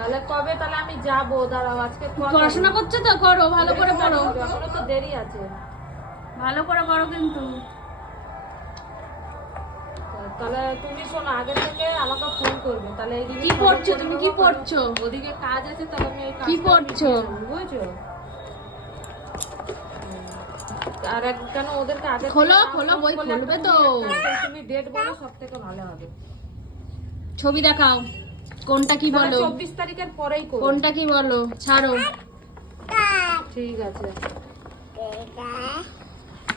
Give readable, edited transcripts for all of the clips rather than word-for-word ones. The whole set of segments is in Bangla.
তাহলে কবে তাহলে আমি যাবো? দাঁড়াও, আজকে পড়াশোনা করছো তো, করো ভালো করে পড়ো। এখনো তো দেরি আছে। ভালো করে পড়ো কিন্তু। তাহলে তুমি শোনো, আগে থেকে আমাকে ফোন করবে। তাহলে এই কি পড়ছো তুমি? কি পড়ছো? ওদিকে কাজ আছে, তাহলে আমি ওই কি পড়ছো? বুঝছো? আর কেন ওদেরকে আগে খোলো খোলো, বই খুলবে তো। তুমি ডেট বলো, সব থেকে ভালো হবে। ছবি দেখাও, কোনটা কি বলো? 24 তারিখের পরেই করো। কোনটা কি বলো? ছাড়ো। ঠিক আছে।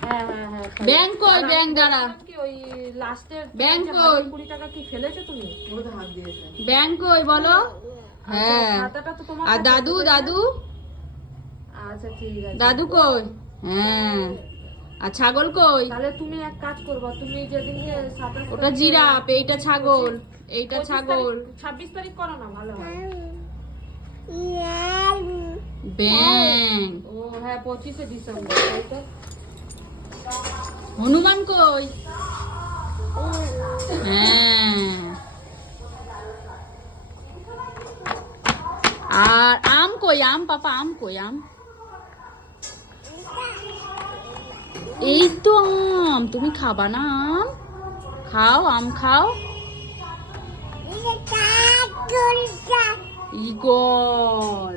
হ্যাঁ হ্যাঁ হ্যাঁ। ব্যাংক কই? ব্যাংক দাঁড়া। কি ওই লাস্টের ব্যাংক কই? 20 টাকা কি ফেলেছো তুমি? ওটা হাত দিয়েছে। ব্যাংক কই বলো? হ্যাঁ। খাতাটা তো তোমার আর কাছে দাদু? আছে। দাদু আচ্ছা ঠিক আছে। দাদু কই? হ্যাঁ। আর ছাগল কই? তাহলে তুমি এক কাজ করবা, তুমি যেদিনকে 27 ওটা জিরাফ, এইটা ছাগল, এইটা ছাগল। 26 তারিখ করো না, ভালো হয়। ব্যাংক। ও হ্যাঁ, 25শে ডিসেম্বর, তাই তো। হনুমান কই? হ্যাঁ। আর আম কই? আম পাপা, আম কই? আম এই তো আম। তুমি খাবা না আম? খাও, আম খাও। ইগল।